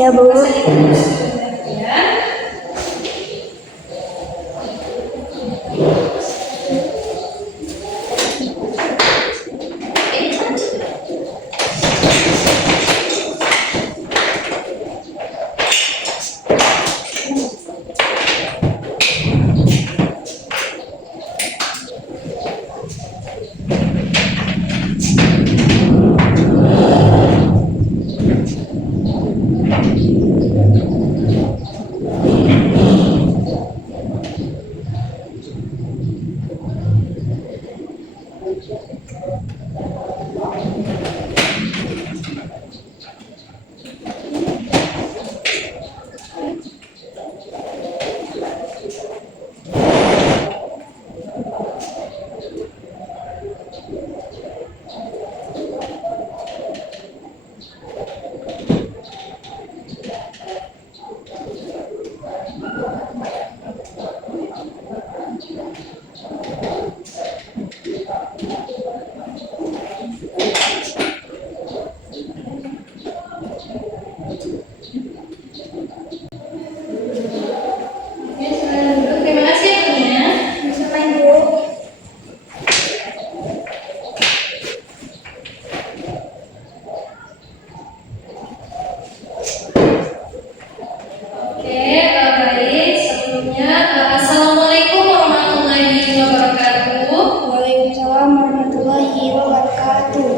Ya, Bu. Terima kasih ya. Sama Ibu. Baik. Sebelumnya, Assalamualaikum warahmatullahi wabarakatuh. Waalaikumsalam warahmatullahi wabarakatuh.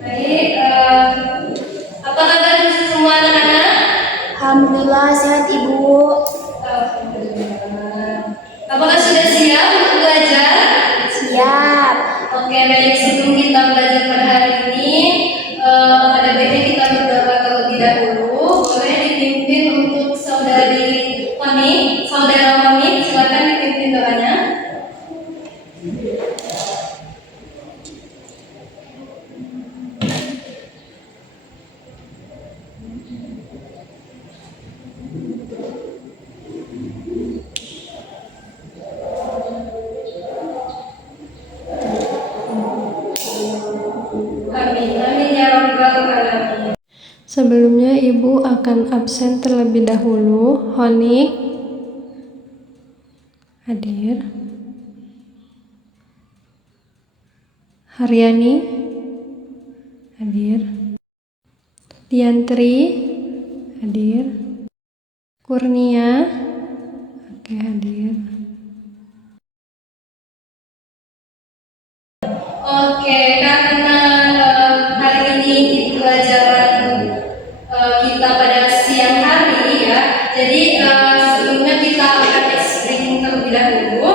Baik, apa kabar semua anak-anak? Alhamdulillah sehat Ibu. Alhamdulillah. Apakah sudah siap untuk belajar? Siap. Oke, baik. Sebelum kita belajar pada hari ini, ada baiknya kita berdoa terlebih dahulu. Boleh dipimpin untuk saudara Moni, silakan dipimpin doanya. Amin, amin ya rabbal alamin. Sebelumnya Ibu akan absen terlebih dahulu. Honik hadir. Haryani hadir. Diantri hadir. Kurnia hadir. Oke, karena hari ini pelajaran kita pada siang hari ya, jadi sebelumnya kita akan explaining terlebih dahulu.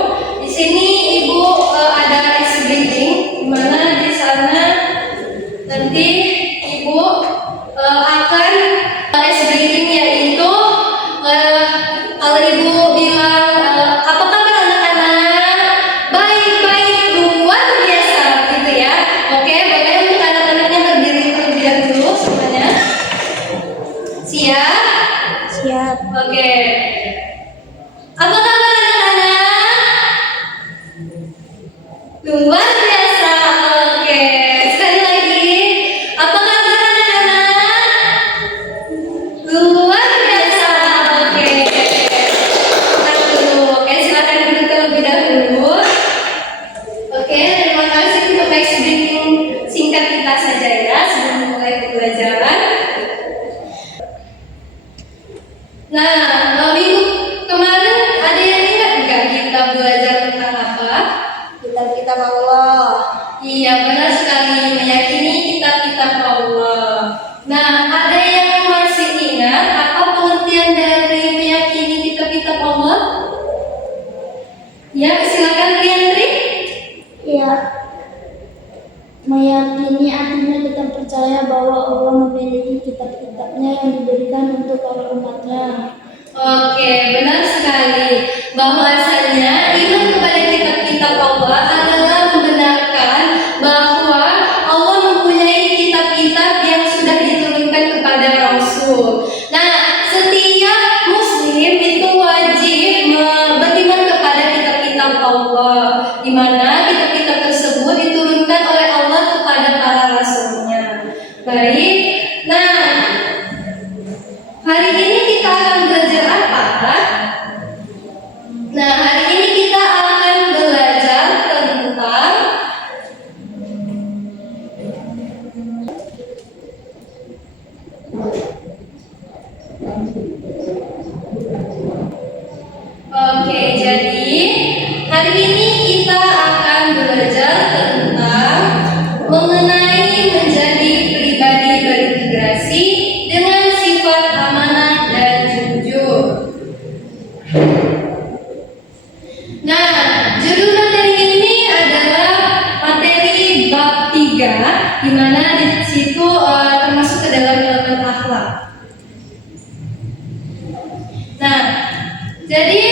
Di sini Ibu ada explaining, di mana di sana nanti Ibu akan explaining, yaitu kalau Ibu bilang apa kabar anak-anak, baik-baik luar biasa gitu ya. Oke, boleh untuk anak-anaknya berdiri terlebih dahulu semuanya. Siap? Siap. Oke. Apa kabar anak-anak? Luar biasa. Oke. Sekali lagi. Apa kabar anak-anak? Luar biasa. Oke. Tahan dulu. Oke, silakan duduk terlebih dahulu. Oke, terima kasih untuk explaining singkat kita saja ya sebelum mulai pembelajaran. Nah, minggu kemarin ada yang ingat nggak kita belajar tentang apa? Kitab-kitab Allah. Iya, benar sekali, meyakini kitab-kitab Allah. Nah, ada yang masih ingat apa pengertian dari meyakini kitab-kitab Allah? Ya, silakan Riandri. Ya. Meyakini artinya kita percaya bahwa Allah memiliki kitab-kitabnya yang diberikan untuk para umatnya. Oke, benar sekali. Bahwasanya iman kepada kitab-kitab Allah adalah membenarkan bahwa Allah mempunyai kitab-kitab yang sudah diturunkan kepada Rasul. Nah, setiap Muslim itu wajib beriman kepada kitab-kitab Allah, di mana kitab-kitab tersebut diturunkan oleh Allah kepada para rasulnya. Baik. Nah, di mana di situ termasuk ke dalam elemen akhlak. Nah, jadi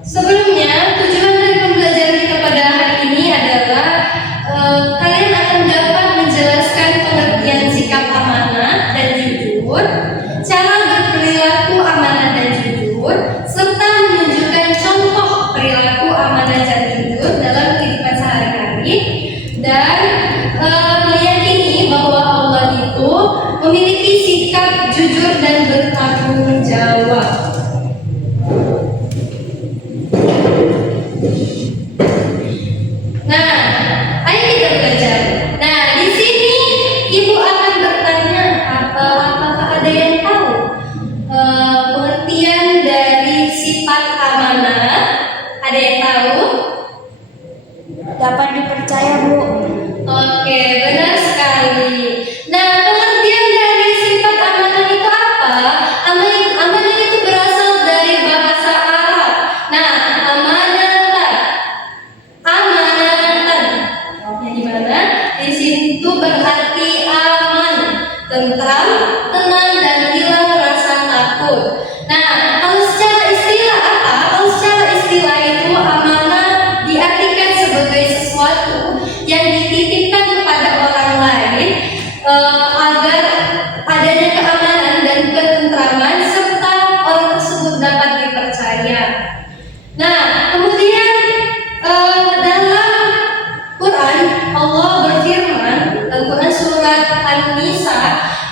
sebelumnya tujuan dari pembelajaran kita pada hari ini adalah kalian akan dapat menjelaskan pengertian sikap amanah dan jujur, cara berperilaku amanah dan jujur, serta menunjukkan contoh perilaku amanah dan jujur dalam kehidupan sehari-hari, dan meyakini bahwa Allah itu memiliki sikap jujur dan bertanggung jawab. Nah, ayo kita belajar. Nah, di sini ibu akan bertanya, apakah ada yang tahu pengertian dari sifat amanah? Ada yang tahu? Dapat dipercaya, Bu. Oke, benar sekali. Nah, pengertian dari sifat amanah itu apa? Amanah itu berasal dari bahasa Arab. Nah, amanatan. Yang dimana di situ berarti aman, tentram, tenang, dan hilang rasa takut. Nah, kalau secara istilah apa? Kalau secara istilah itu amanah diartikan sebagai sesuatu yang dititipkan kepada orang lain agar adanya keamanan dan ketentraman serta orang tersebut dapat dipercaya. Nah, kemudian dalam Quran Allah berfirman dalam Quran surat An-Nisa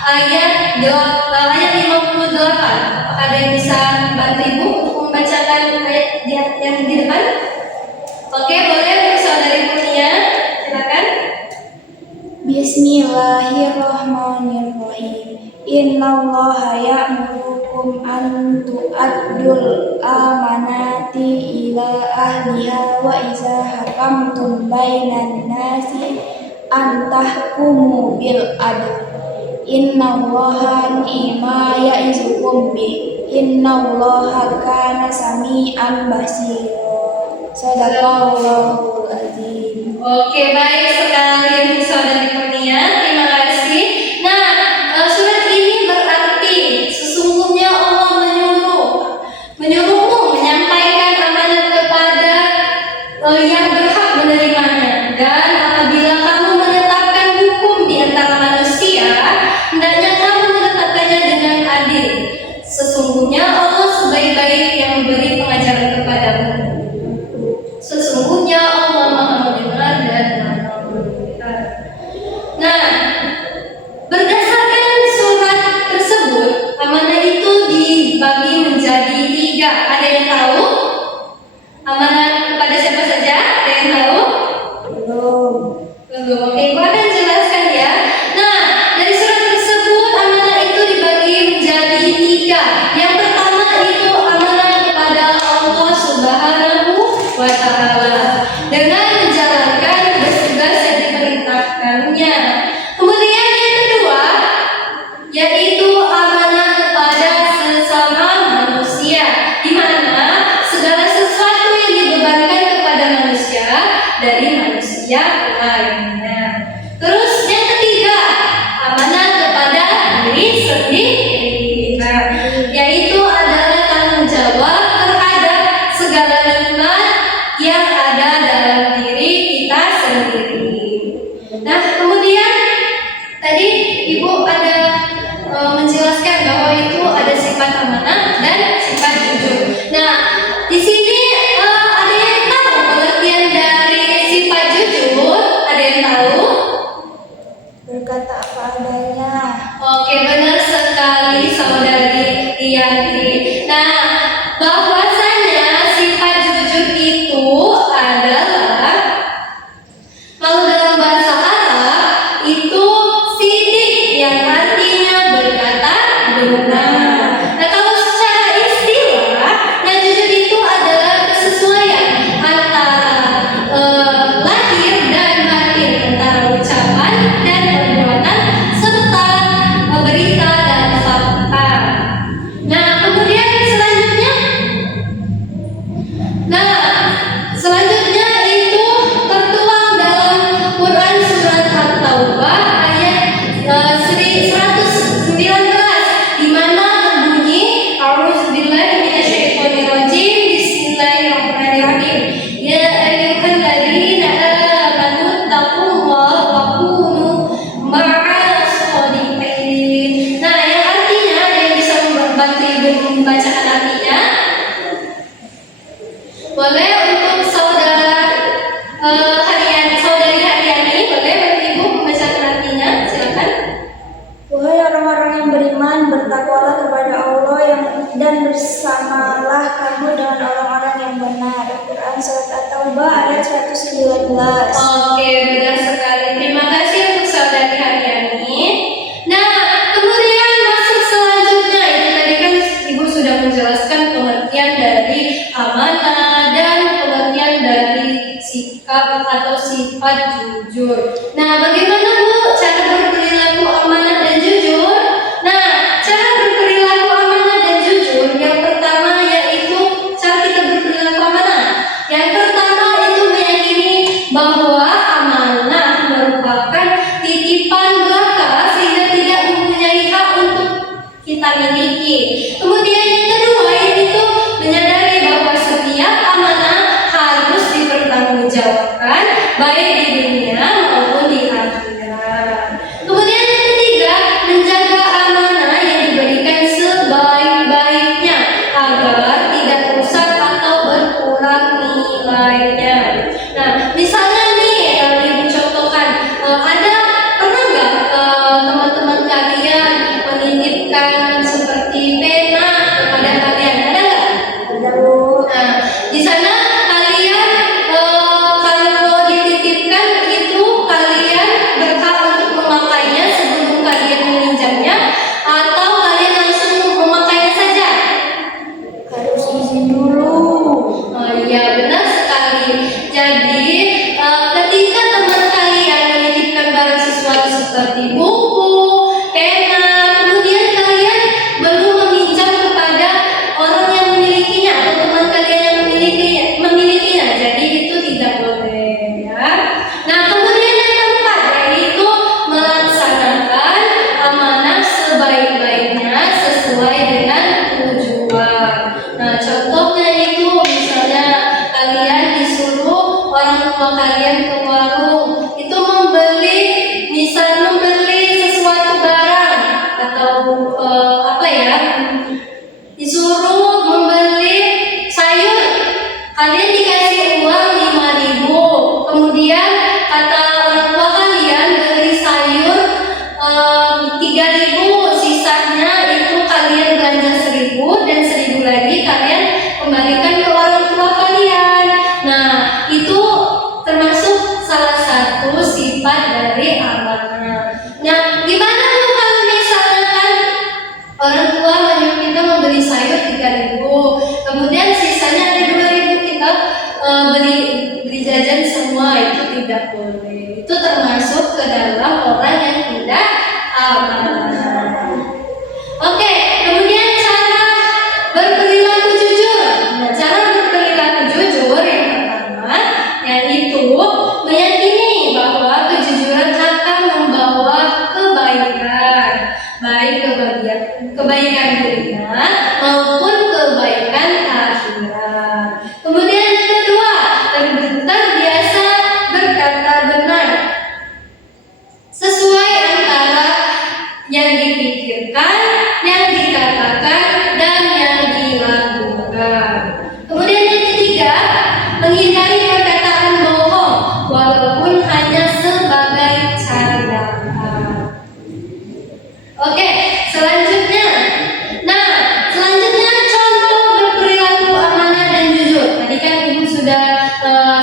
ayat 58. Apakah ada yang bisa bantu ibu untuk membacakan ayat yang di depan? Oke, boleh untuk saudari Kurnia, silakan. Bismillahirrahmanirrahim. Innallaha ya'murukum an tu'addul amanati ila ahliha wa iza hakamtum bainan nasi an tahkumu bil adl. Innallaha ni'ma ya'izukum bih. Innallaha kana sami'an basira. Sadaqallahul azim. Oke, baik sekali untuk saudari Kurnia, terima kasih. Nah, surat ini berarti sesungguhnya Allah menyuruhmu menyampaikan amanat kepada yang berhak menerimanya, dan apabila kamu menetapkan hukum di antara manusia, hendaknya kamu menetapkannya dengan adil. Sesungguhnya Allah sebaik-baik yang memberi pengajaran kepadamu. Sesungguhnya Allah Maha mendengar dan Maha melihat. Nah, berdasarkan surat tersebut, amanah itu dibagi menjadi 3. Ada yang tahu? Amanah kepada siapa saja? Ada yang tahu? Belum. Belum. Oke, Ibu akan jelaskan ya. Nah, dari surat tersebut amanah itu dibagi menjadi 3. Yang pertama itu amanah kepada Allah Subhanahu wa Ta'ala dengan menjalankan tugas-tugas yang diperintahkannya. Kemudian yang kedua yaitu amanah kepada sesama manusia, di mana segala sesuatu yang dibebankan kepada manusia dari manusia lainnya. Terus yang ketiga, amanah kepada diri sendiri, yaitu adalah tanggung jawab terhadap segala nikmat yang ada dalam diri kita sendiri. Nah, kemudian tadi Ibu ada menjelaskan bahwa itu ada sifat amanah dan sifat jujur. Nah, di sini ada yang tahu pengertian dari sifat jujur? Ada yang tahu? Berkata apa adanya. Oke, benar sekali saudari Rianti. Nah, bahwasanya sifat jujur itu adalah, kalau dalam bahasa Arab itu sidik, yang artinya berkata benar. Nah, kalau secara istilah, nah jujur itu adalah kesesuaian antara lahir dan batin, antara ucapan dan perbuatan serta berita dan fakta. Nah, dan bersamalah kamu dengan orang-orang yang benar. Al-Quran Surat At-Taubah ayat 119. Oke, benar sekali. Terima kasih untuk saudari Haryani. Nah, kemudian masuk selanjutnya, itu tadi kan Ibu sudah menjelaskan pengertian dari amanah dan pengertian dari sikap atau sifat jujur. Nah, bagaimana Bu cara berperilaku amanah dan jujur? Nah, cara berperilaku amanah dan jujur yang pertama yaitu cara kita berperilaku amanah. Yang pertama itu meyakini bahwa amanah merupakan titipan belaka sehingga tidak mempunyai hak untuk kita miliki. Kemudian yang kedua yaitu menyadari bahwa setiap amanah harus dipertanggungjawabkan baik di dunia maupun di akhirat. Kemudian yang ketiga, menjaga amanah yang diberikan sebaik-baiknya agar tidak rusak atau berkurang nilainya. Nah, misalnya nih, Ibu contohkan, ada pernah nggak teman-teman kalian menitipkan seperti pena kepada kalian? Ada nggak? Ada Bu. Nah, di sana kalian kalau dititipkan itu kalian berhak untuk memakainya sebelum kalian meminjamnya atau kalian langsung memakainya saja? Harus izin dulu. Oh iya, benar sekali. Jadi ketika teman kalian menitipkan barang sesuatu seperti buku, pena, kemudian kalian belum meminjam kepada orang yang memilikinya atau teman kalian yang memilikinya, jadi itu tidak boleh ya. Nah, kemudian yang keempat yaitu melaksanakan amanah sebaik-baiknya sesuai dengan tujuan. Nah, contohnya itu misalnya kalian disuruh orang tua kalian ke warung itu membeli sesuatu barang atau apa ya, disuruh membeli sayur, kalian dikasih uang 5.000, kemudian kata orang tua kalian beli sayur 3.000, sisanya itu kalian belanja 1.000 dan 1.000 lagi kalian kembalikan ke orang tua kalian. Nah, itu termasuk salah satu sifat dari amanah. Nah, gimana tuh kalau misalkan orang tua menyuruh kita membeli sayur 3.000, kemudian sisanya ada 2.000 kita beli jajan semua, itu tidak boleh. Itu termasuk ke dalam orang yang tidak amanah. Oke, kemudian cara berperilaku jujur. Nah, cara berperilaku jujur yang pertama yaitu meyakini bahwa kejujuran akan membawa kebaikan, baik kebaikan dunia maupun kebaikan akhirat. Kemudian yang kedua, terbiasa berkata benar sesuai antara yang dipikirkan, yang dikatakan, dan yang dilakukan. Kemudian yang ketiga, menghindari perkataan bohong walaupun hanya sebagai candaan. Oke, selanjutnya. Nah, selanjutnya contoh berperilaku amanah dan jujur. Tadi kan Ibu sudah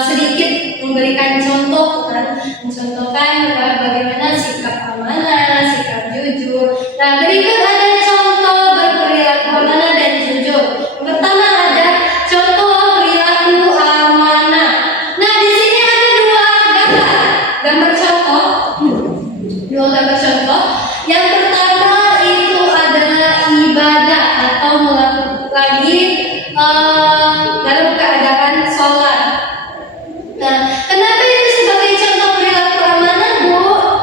sedikit memberikan contoh kan, mencontohkan bagaimana sikap amanah, sikap jujur. Nah, berikut ada contoh berperilaku amanah dan jujur. Yang pertama ada contoh perilaku amanah. Nah, di sini ada dua gambar contoh. Dua gambar contoh. Yang pertama itu adalah ibadah atau melakukan dalam keadaan sholat. Nah, kenapa itu sebagai contoh perilaku amanah, Bu?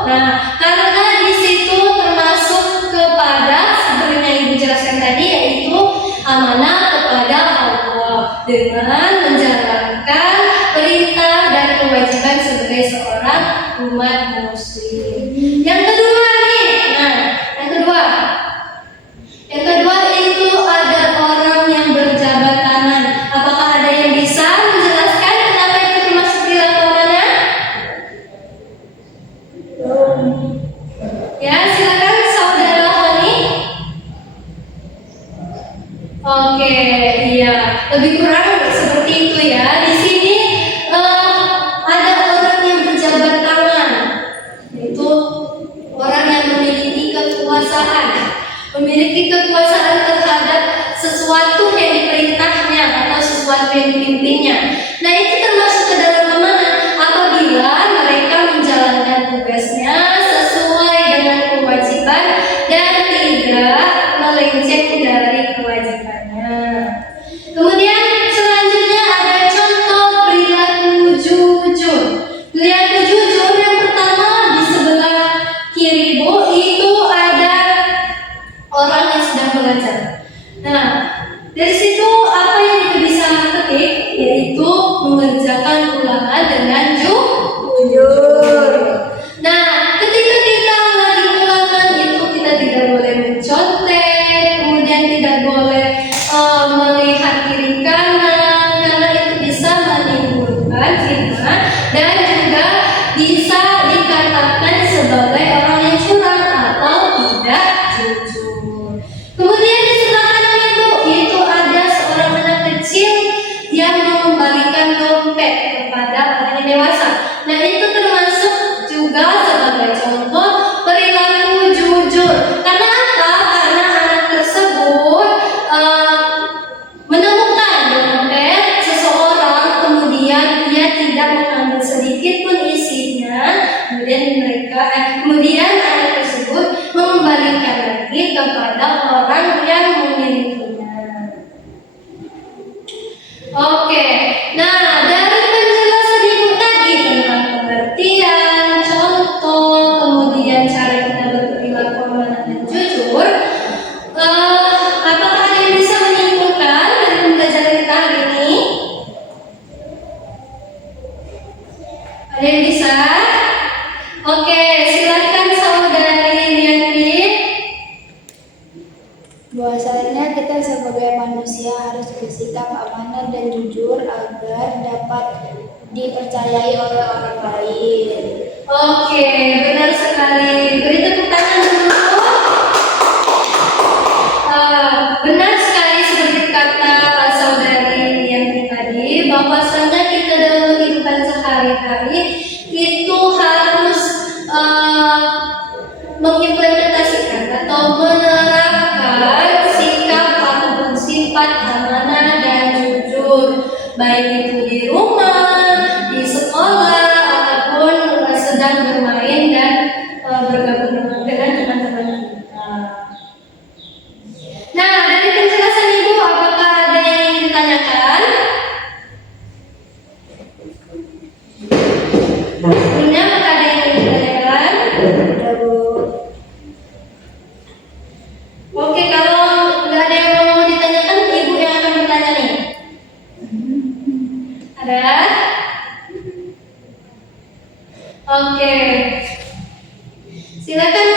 Nah, karena di situ termasuk kepada seperti yang Ibu jelaskan tadi, yaitu amanah kepada Allah dengan menjalankan perintah dan kewajiban sebagai seorang umat muslim. Yang kedua nih, yang kedua itu ada orang yang berjabat tangan. Apakah ada yang bisa menjelaskan kenapa itu termasuk perilaku amanah? Ya, silakan saudara Hani. dirinya. Nah, itu termasuk ke dalam kemana? Apabila mereka menjalankan tugasnya sesuai dengan kewajiban dan tidak melenceng dari kewajibannya. Kemudian selanjutnya ada contoh perilaku jujur. Perilaku jujur yang pertama di sebelah kiri Bu itu ada orang yang sedang belajar. Nah, dari situ apa yang kita bisa ketik yaitu mengerjakan ulangan dengan jujur. Nah, ketika kita lagi ulangan itu kita tidak boleh mencontek, kemudian tidak boleh melihat kiri kanan karena itu bisa menimbulkan fitnah dan juga bisa dikatakan sebagai orang yang curang atau tidak jujur. Kemudian di sebelah kanannya Bu, itu ada seorang anak kecil yang mengembalikan dompet kepada orang yang dewasa. Nah, itu termasuk juga sebagai contoh perilaku jujur. Karena apa? Karena anak tersebut menemukan dompet seseorang, kemudian dia tidak mengambil sedikit pun isinya, kemudian anak tersebut mengembalikan lagi kepada orang yang memilikinya. Oke, nah dari penjelasan Ibu tadi tentang pengertian, contoh, kemudian cara kita berperilaku amanah dan jujur, apakah ada yang bisa menyimpulkan dari pembelajaran kita hari ini? Ada yang bisa? Oke, silakan saudari Lianti. Bahwasanya kita sebagai manusia harus bersikap amanah dan jujur agar dapat dipercayai oleh orang lain. Oke, benar sekali. Beri tepuk tangan dulu. Benar sekali seperti kata saudari Lianti tadi, bahwasanya kita dalam kehidupan sehari-hari itu harus mengimplementasikan atau menerapkan sikap ataupun sifat amanah dan jujur, baik itu di rumah, di sekolah, ataupun sedang bermain dan bergabung dengan teman-teman kita. Nah, dari penjelasan Ibu, apakah ada yang ingin ditanyakan? Sebelumnya, apakah ada yang ingin ditanyakan? Oke, kalau nggak ada yang mau ditanyakan, Ibu yang akan bertanya nih. Ada? Oke. Silakan